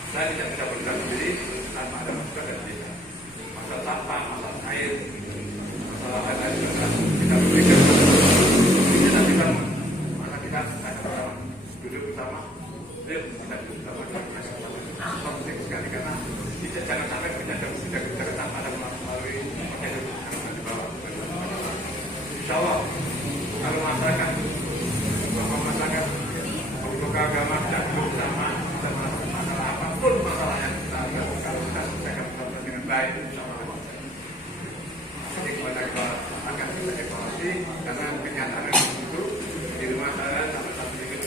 Saya tidak bisa bergerak sendiri tanpa ada masukan dari desa. Masalah sampah, masalah air, masalah lain-lain juga kita berikan. Ini nanti kan maka kita akan duduk bersama. Kita duduk bersama. Itu penting sekali karena jangan sampai tidak ada melalui Insya Allah kalau masyarakat untuk agama tidak duduk bersama dan masalah apapun masalahnya kalau kita selesaikan dengan baik insya Allah. Jadi kepada akan kita evaluasi karena kenyataan itu di rumah saya sampai saat ini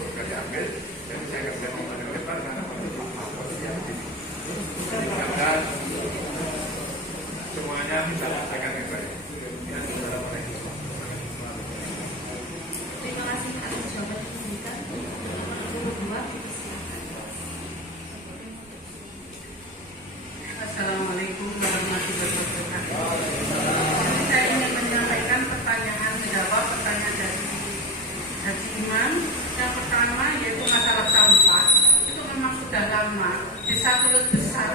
juga diambil. Jadi saya akan bisa membantu ke depan karena yang ini. Mudah-mudahan semuanya bisa merasakan yang baik. Terima kasih atas jawaban yang diberikan. Nomor 2, Assalamualaikum warahmatullahi wabarakatuh. Saya ingin menyampaikan pertanyaan dari Haji Iman. Yang pertama yaitu masalah sampah. Itu memang sudah lama. Desa Tulus besar.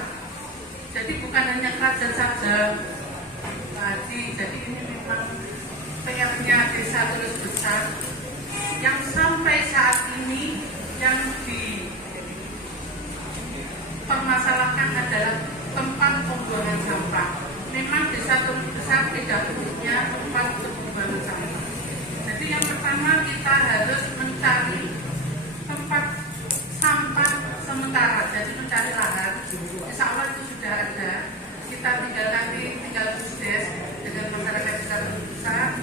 Jadi bukan hanya kerajaan saja, Pak Haji. Jadi ini memang PR-nya Desa Tulus besar. Yang sampai saat ini yang dipermasalahkan adalah tempat pembuangan sampah. Memang Desa Tulus besar tidak punya tempat untuk pembuangan sampah. Jadi yang pertama kita harus mencari tempat sampah sementara. Jadi mencari lahan. Insya Allah itu sudah ada. Kita tinggal bisnis dengan masyarakat Desa Tulus besar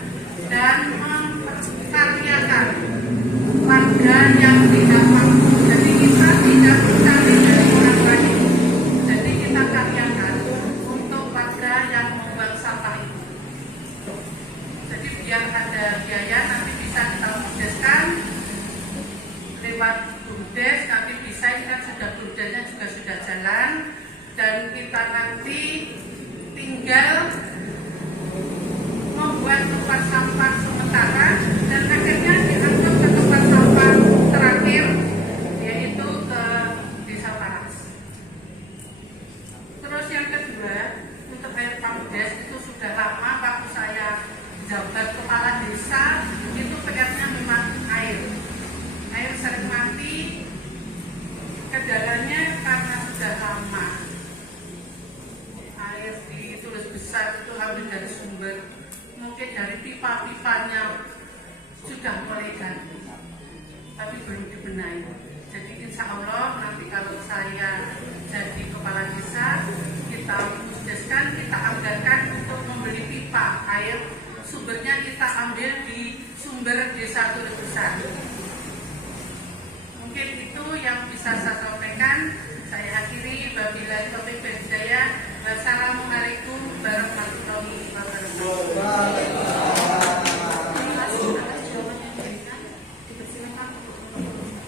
dan memperkaryakan warga yang tidak mampu. Jadi kita tidak mencari dari orang lain. Jadi kita karyakan untuk warga yang membuang sampah itu. Jadi biar ada biaya nanti bisa kita berdeskan lewat BUMDes, nanti bisa ini kan sudah BUMDesnya juga sudah jalan dan kita nanti tinggal membuat tempat sampah sementara dan akhirnya diangkut ke tempat sampah terakhir yaitu ke Desa Paras. Terus yang kedua untuk air PAMDes itu sudah lama waktu saya jabat kepala desa itu PR-nya memang air sering mati kendalanya karena sudah lama air di Tulus besar itu ambil dari sumber mungkin dari pipa-pipanya sudah mulai ganti tapi belum dibenahi. Jadi insya Allah nanti kalau saya jadi kepala desa kita khususkan kita anggarkan untuk membeli pipa air sumbernya kita ambil di sumber Desa Tulus besar. Mungkin itu yang bisa saya sampaikan. Saya akhiri wabillahi taufiq wal hidayah. Wassalamualaikum warahmatullahi wabarakatuh. terima kasih atas jawaban yang diberikan. Dipersilakan untuk nomor 2.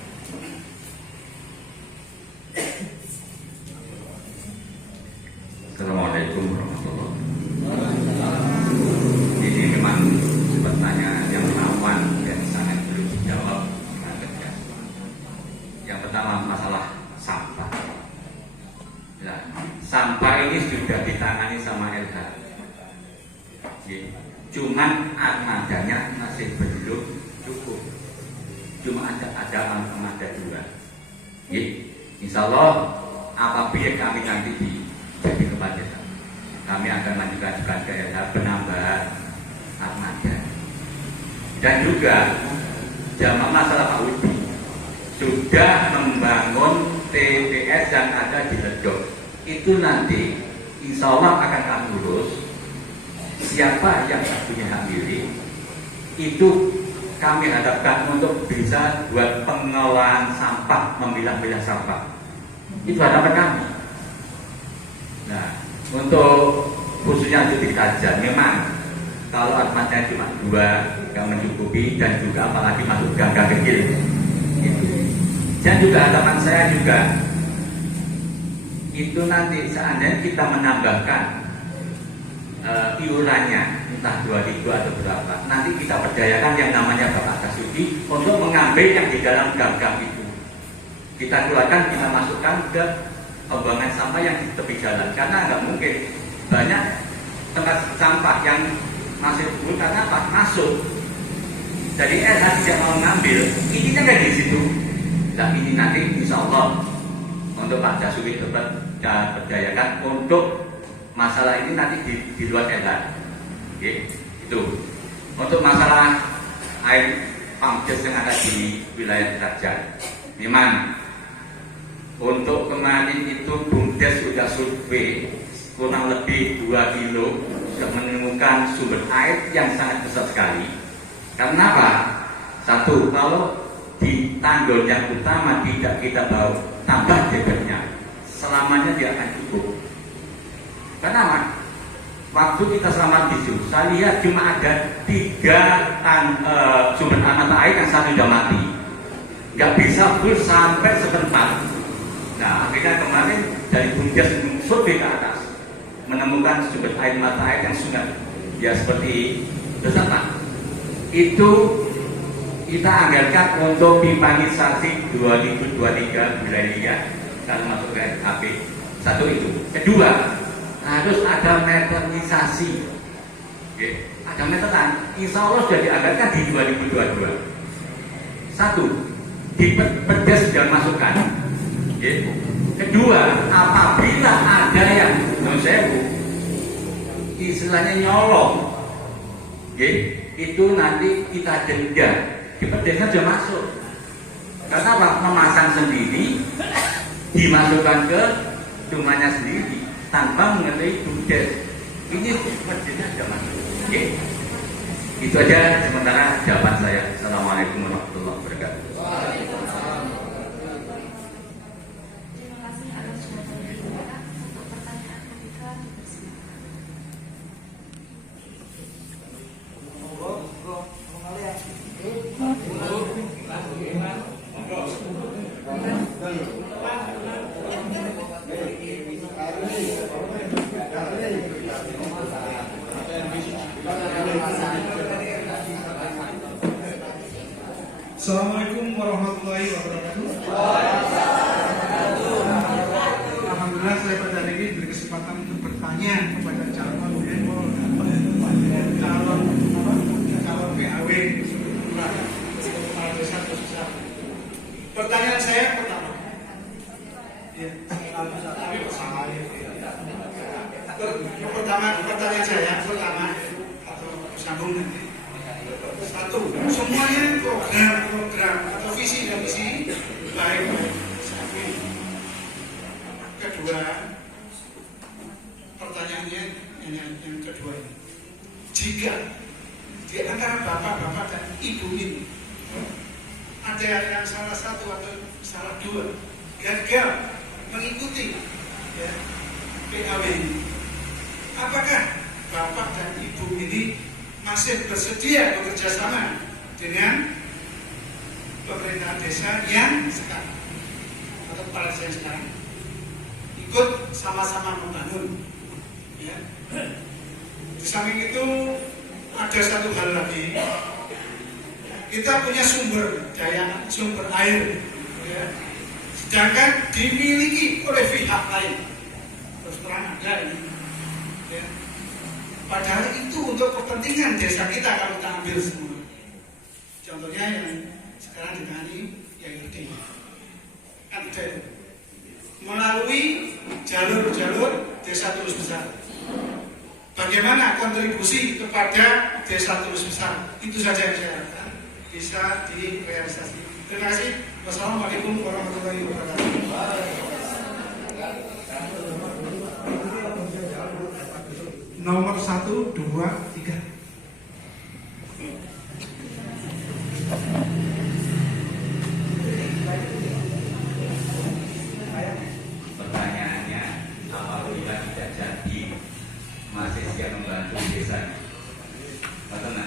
Assalamualaikum warahmatullahi wabarakatuh. Ini memang pertanyaan yang rawan dan sangat belum dijawab. Yang pertama masalah sampah. Nah, sampah ini sudah ditangani sama LH. Cuman armadanya masih belum cukup. Cuma ada armada 2. Insya Allah apabila kami nanti jadi kepala desa, kami akan mengajukan ke LH penambahan armada. Dan juga jamaah masalah Pak Udi sudah membangun TPS yang ada di Ledok. Itu nanti insya Allah akan kami urus. Siapa yang punya hak milik itu kami harapkan untuk bisa buat pengelolaan sampah, memilah-milah sampah. Itu harapan kami. Nah, untuk khususnya cuti saja, memang kalau armadanya cuma 2 nggak mencukupi dan juga apalagi masuk gang-gang kecil. Gitu. Dan juga harapan saya juga itu nanti seandainya kita menambahkan iurannya entah 2.000 atau berapa, nanti kita percayakan yang namanya Bapak Kasudi untuk mengambil yang di dalam gang-gang itu. kita keluarkan, kita masukkan ke pembuangan sampah yang di tepi jalan. Karena nggak mungkin banyak tempat sampah yang masih full karena apa? Masuk. Jadi LH tidak mau ngambil, ininya nggak di situ. Dan ini nanti insya Allah untuk Pak Jasuwi berdayakan untuk masalah ini nanti di luar LH. Oke, itu. Untuk masalah air pamdes yang ada di wilayah Kerajaan, memang untuk kemarin itu BUMDes sudah survei kurang lebih 2 kilo sudah menemukan sumber air yang sangat besar sekali. Karena apa? Satu, kalau di tanggul yang utama tidak kita bawa tambah debitnya, selamanya dia akan cukup. Karena apa? Waktu kita selama di situ, saya lihat cuma ada 3 sumber mata air yang satu sudah mati, nggak bisa full sampai seperempat. Nah, akhirnya kemarin dari BUMDes survei ke atas menemukan sumber air mata air yang sudah ya seperti bersama. Itu kita anggarkan untuk pipanisasi 2023 wilayah kalau masuk ke HP. Satu itu. Kedua, harus ada meterisasi. Oke, ada meteran. Insya Allah sudah dianggarkan di 2022. Satu, di Perdes sudah masukkan. Oke. Kedua, apabila ada yang istilahnya nyolong, oke, itu nanti kita denda. Di Perdesnya sudah masuk. Karena apa? Memasang sendiri, dimasukkan ke rumahnya sendiri tanpa mengetahui BUMDes. Ini Perdesnya sudah masuk. Oke. Itu aja sementara jawaban saya. Assalamualaikum warahmatullahi wabarakatuh. Terima kasih atas jawabannya Bapak. Untuk pertanyaan kedua, Assalamualaikum warahmatullahi wabarakatuh. Alhamdulillah saya pada hari ini diberi kesempatan untuk bertanya kepada calon PAW kepala desa khususnya. Pertanyaan saya pertama. Pertanyaan saya pertama atau sambung nanti. Satu, semuanya program atau visi dan misi baik. Kedua, pertanyaannya yang kedua ini, jika di antara bapak-bapak dan ibu ini ada yang salah satu atau salah dua gagal mengikuti ya, PAW ini, apakah bapak dan ibu ini masih bersedia bekerja sama dengan pemerintahan desa yang sekarang atau kepala desa yang sekarang ikut sama-sama membangun ya. Di samping itu ada satu hal lagi, kita punya sumber daya, sumber air ya, sedangkan dimiliki oleh pihak lain, terus terang ada ini ya. Padahal itu untuk kepentingan desa kita kalau kita ambil semua. Contohnya yang sekarang ditangani yang ini kan ada melalui jalur-jalur desa Tulus Besar. Bagaimana kontribusi kepada desa Tulus Besar? Itu saja yang saya harapkan bisa direalisasi. Terima kasih. Wassalamualaikum warahmatullahi wabarakatuh. Nomor 1, 2, 3. Pertanyaannya, apabila tidak jadi masih siap membantu desa? Betul?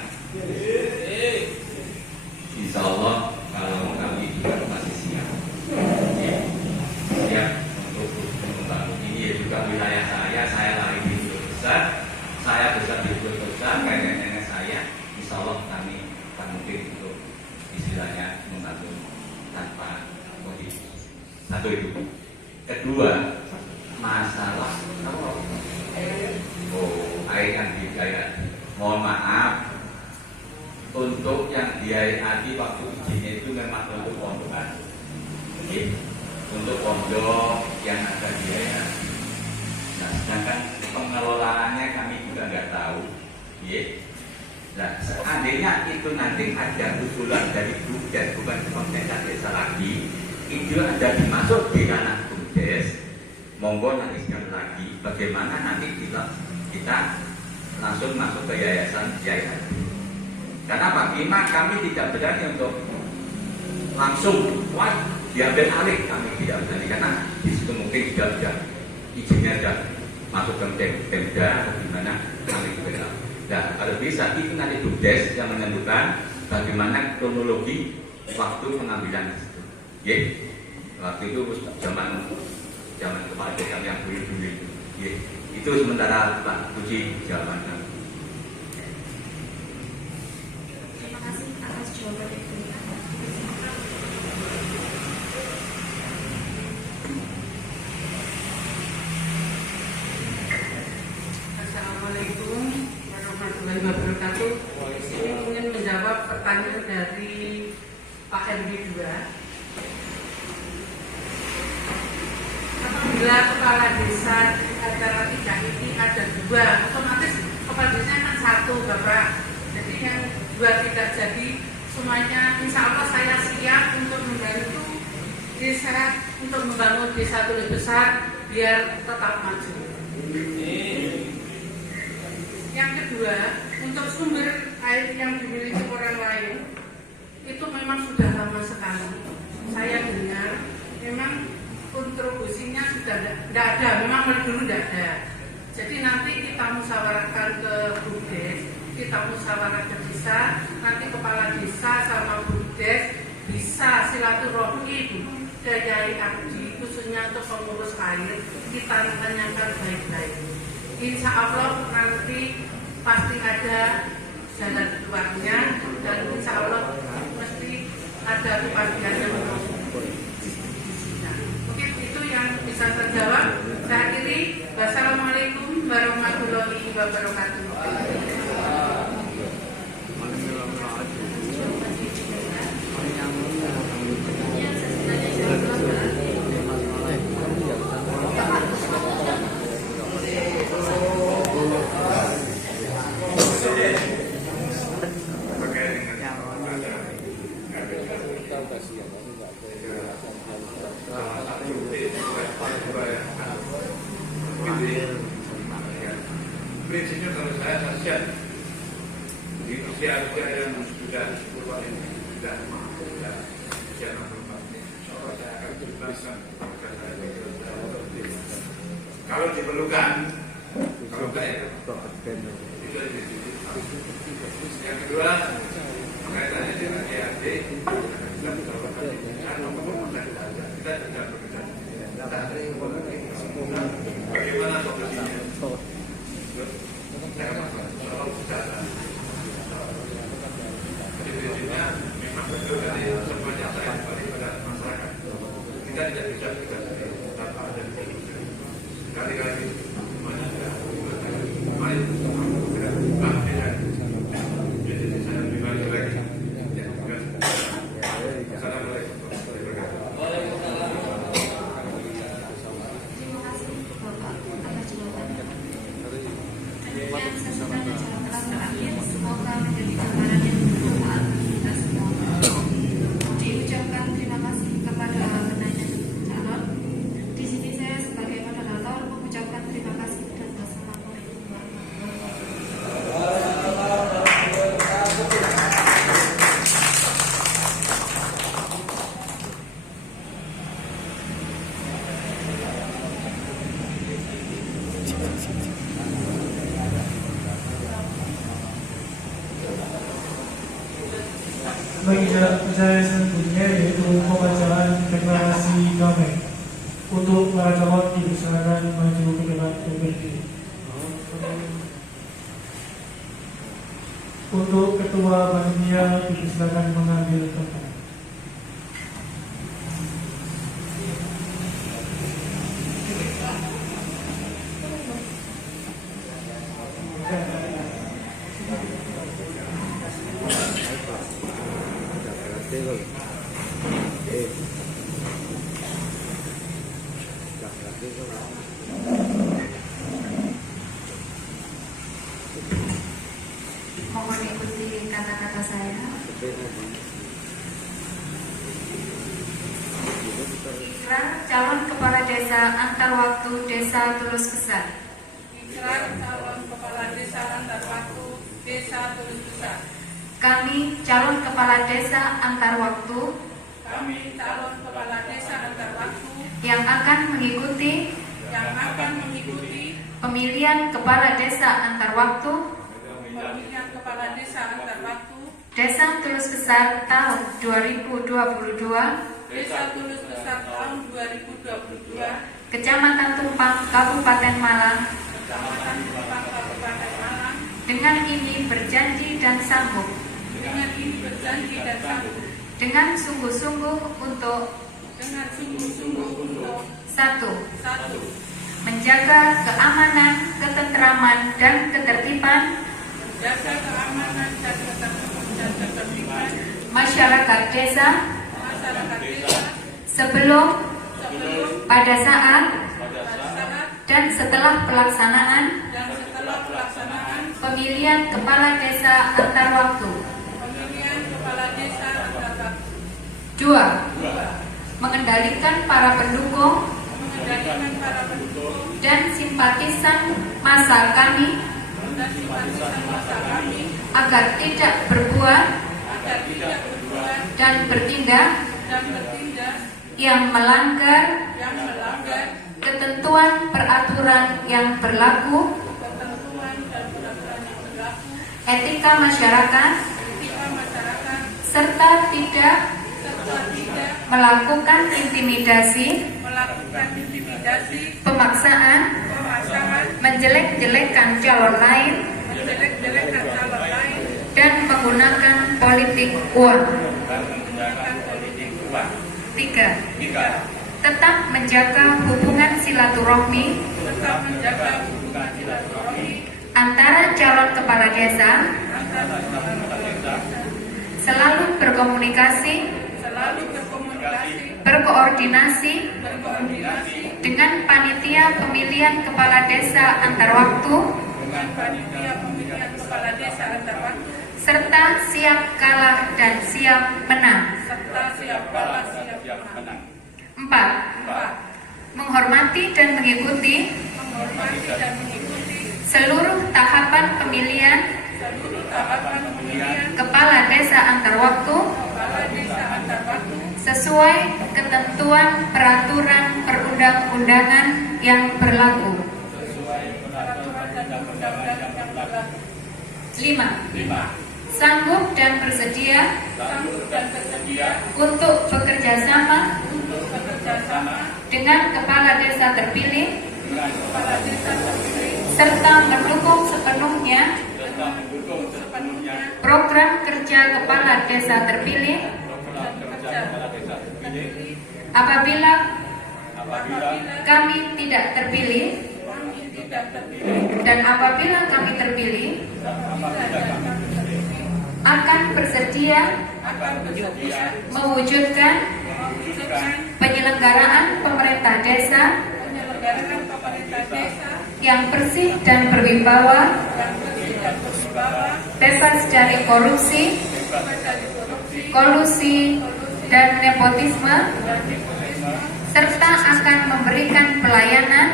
Insya Allah kalau kami juga masih siap, ya, siap untuk membangun ini. Ya juga wilayah saya lari di besar. Saya besar di besar, kayak nenek saya, insya Allah kami mohon maaf, untuk yang dihayati waktu izinnya itu memang untuk pondokan, untuk pondok yang ada di hayati. Nah, sedangkan pengelolaannya kami juga nggak tahu. Nah, seandainya itu nanti ada usulan dari BUMDes, bukan pemerintah desa lagi, itu ada dimasuk di ranah BUMDes, monggo nanti sekali lagi bagaimana nanti kita langsung masuk ke yayasan yayasan. Karena bagaimana kami tidak berani untuk langsung diambil alih, kami tidak berani karena di situ mungkin sudah izinnya sudah masuk ke Pemda atau gimana kami tidak. Nah, kalau bisa itu nanti BUMDes yang menentukan bagaimana kronologi waktu pengambilan itu. Waktu itu zaman kepala desa yang dulu itu. Itu sementara Pak Puji jawaban kami. Terima kasih atas jawaban yang diberikan. Assalamualaikum warahmatullahi wabarakatuh. Ini ingin menjawab pertanyaan dari Pak MD2. Apabila kepala desa di acara 3 ini ada 2, otomatis kepala desanya kan 1, Bapak. Jadi yang 2 tidak jadi, semuanya insya Allah saya siap untuk membantu desa, untuk membangun desa itu lebih besar biar tetap maju. Yang kedua, untuk sumber air yang dimiliki orang lain itu memang sudah lama sekali. Saya dengar memang kontribusinya sudah tidak ada, memang dulu tidak ada. Jadi nanti kita musyawarahkan ke BUMDes, kita musyawarah ke desa, nanti kepala desa sama BUMDes bisa silaturahmi ke Yai Abdi, khususnya untuk pengurus air, kita tanyakan baik-baik. Insya Allah nanti pasti ada jalan keluarnya dan insya Allah mesti ada kepastiannya untuk diskusinya. Mungkin itu yang bisa terjawab. Saya akhiri. Wassalamualaikum warahmatullahi wabarakatuh. Prinsipnya kalau saya kasihan di usia-usia yang sudah berubah ini sudah usia 64 ini, insya Allah saya akan jelaskan kalau diperlukan, kalau enggak ya itu aja. Yang kedua kaitannya dengan EAD, kita tidak bekerja. Bagaimana solusinya? Saya masalah secara prinsipnya memang betul dari semuanya saya kembali pada masyarakat. Kita tidak bisa bekerja sendiri tanpa ada sekali-kali semuanya sudah mari jadi saya lebih banyak lagi. Assalamualaikum warahmatullahi wabarakatuh. Terima kasih Bapak atas jawabannya. Dan sesudah acara telah berakhir, semoga menjadi gambaran yang bermanfaat bagi kita semua. Diucapkan terima kasih kepada penanya calon. Di sini saya sebagai moderator mengucapkan terima kasih dan wassalamualaikum warahmatullahi Saya selanjutnya yaitu pembacaan deklarasi damai untuk para calon diusahakan maju ke depan PBB. Untuk ketua panitia dipersilakan mengambil tempat. Mohon ikuti kata-kata saya. Ikrar calon kepala desa antar waktu Desa Tulus Besar. Ikrar calon kepala desa antar waktu Desa Tulus Besar. Kami calon kepala desa antar waktu Kami calon kepala desa antar waktu yang akan mengikuti pemilihan kepala desa antar waktu Desa Tulus Besar tahun 2022, Desa Tulus Besar tahun 2022, Kecamatan Tumpang, Kabupaten Malang, dengan ini berjanji dan sanggup dengan sungguh-sungguh untuk 1. Menjaga keamanan, ketentraman, dan ketertiban masyarakat desa sebelum, pada saat, dan setelah pelaksanaan pemilihan kepala desa antar waktu. 2. Mengendalikan para pendukung dan simpatisan massa kami agar tidak berbuat dan bertindak yang melanggar ketentuan peraturan yang berlaku, etika masyarakat, serta tidak melakukan intimidasi, pemaksaan, menjelek-jelekan calon lain, dan menggunakan politik uang. 3. Tetap menjaga hubungan silaturahmi antara calon kepala desa, selalu berkomunikasi, berkoordinasi dengan panitia pemilihan kepala desa antar waktu, serta siap kalah dan siap menang. 4. Menghormati dan mengikuti seluruh tahapan pemilihan kepala desa antar waktu sesuai ketentuan peraturan perundang-undangan yang berlaku. 5. Sanggup dan bersedia untuk bekerja sama dengan kepala desa terpilih serta mendukung sepenuhnya program kerja kepala desa terpilih apabila kami tidak terpilih, dan apabila kami terpilih akan bersedia mewujudkan penyelenggaraan pemerintah desa yang bersih dan berwibawa, bebas dari korupsi, kolusi, dan nepotisme, serta akan memberikan pelayanan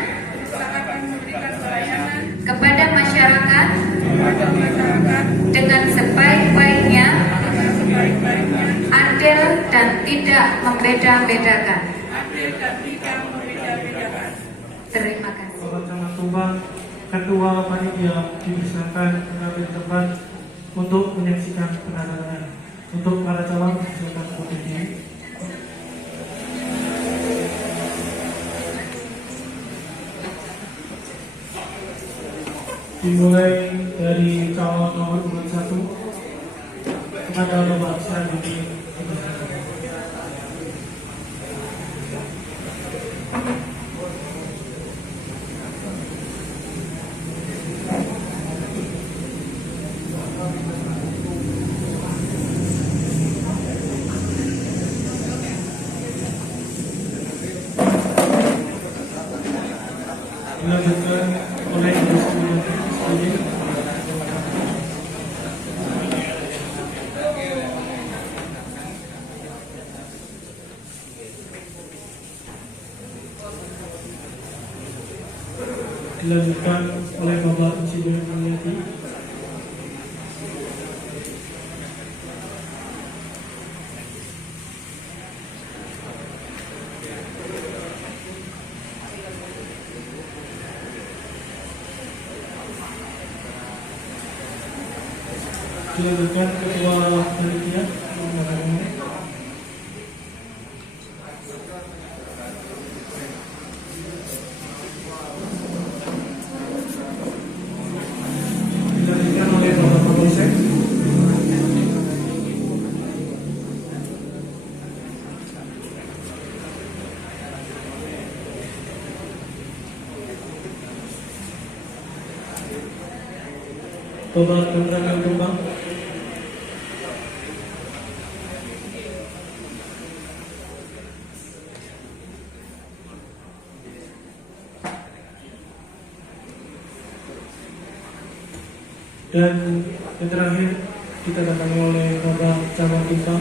kepada masyarakat dengan sebaik-baiknya, adil dan tidak membeda-bedakan. Terima kasih. Bapak Camat Tumpang, Ketua Panitia dipersilakan mengambil tempat untuk menyaksikan penandatanganan. Untuk para calon silakan berdiri. Dimulai dari calon nomor urut 1 kepada Bapak Syahrudin. dilanjutkan oleh Bapak Insinyur Mulyadi. Dilanjutkan Ketua Panitia. Dilanjutkan oleh Bapak Kapolsek. Bapak Penerangan Kembang. Dan yang terakhir kita datangi oleh Bapak Camat Timpang.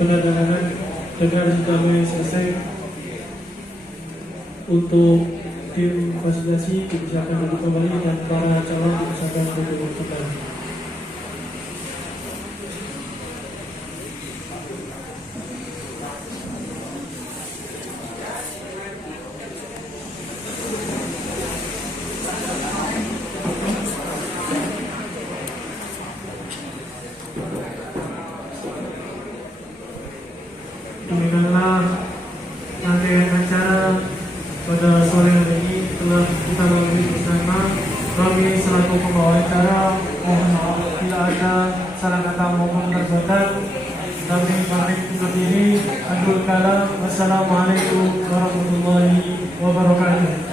Penandatangan dengan kami selesai. Untuk tim fasilitasi dipersilakan duduk kembali dan para calon dipersilakan duduk kembali. Demikianlah rangkaian acara pada sore hari ini telah kita lalui bersama. Kami selaku pembawa acara mohon maaf bila ada salah kata maupun perbuatan. Kami pamit undur diri. Akhirul kalam. Wassalamualaikum warahmatullahi wabarakatuh.